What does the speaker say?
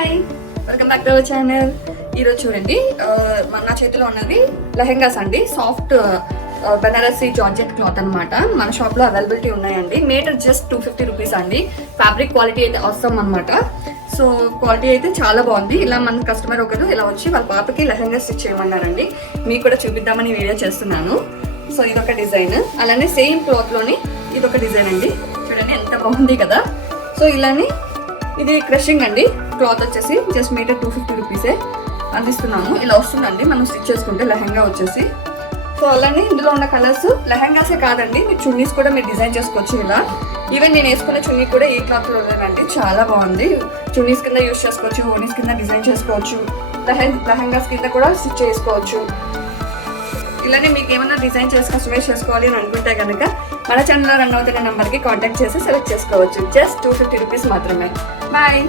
Hi, welcome back to our channel. ఈరోజు చూడండి, నా చేతిలో ఉన్నది లెహెంగాస్ అండి. సాఫ్ట్ బెనారసీ జార్జెట్ క్లాత్ అనమాట. మన షాప్లో అవైలబిలిటీ ఉన్నాయండి. మీటర్ జస్ట్ 250 రూపీస్ అండి. ఫ్యాబ్రిక్ క్వాలిటీ అయితే అవసరం అనమాట. సో క్వాలిటీ అయితే చాలా బాగుంది. ఇలా మన కస్టమర్ ఒకరు ఇలా వచ్చి వాళ్ళ పాపకి లెహెంగా స్టిచ్ చేయమన్నారండి. మీకు కూడా చూపిద్దామని వీడియో చేస్తున్నాను. సో ఇదొక డిజైన్, అలానే సేమ్ క్లాత్లోని ఇదొక డిజైన్ అండి. చూడండి ఎంత బాగుంది కదా. సో ఇలానే ఇది క్రషింగ్ అండి. క్లాత్ వచ్చేసి జస్ట్ మీటర్ 250 రూపీసే అందిస్తున్నాము. ఇలా వస్తుందండి మనం స్టిచ్ చేసుకుంటే లెహంగా వచ్చేసి. సో అలానే ఇందులో ఉన్న కలర్స్ లెహంగాసే కాదండి, మీరు చున్నీస్ కూడా మీరు డిజైన్ చేసుకోవచ్చు ఇలా. ఈవెన్ నేను వేసుకున్న చున్నీ కూడా ఈ క్లాత్లోనేనండి. చాలా బాగుంది. చున్నీస్ కింద యూస్ చేసుకోవచ్చు, ఓనీస్ కింద డిజైన్ చేసుకోవచ్చు, లెహంగాస్ కింద కూడా స్టిచ్ చేసుకోవచ్చు. ఇలానే మీకు ఏమైనా డిజైన్ చేసి కస్టమైజ్ చేసుకోవాలి అని అనుకుంటే కనుక మన ఛానల్లో రన్ అవుతున్న నెంబర్కి కాంటాక్ట్ చేసి సెలెక్ట్ చేసుకోవచ్చు. జస్ట్ 250 రూపీస్ మాత్రమే. బాయ్.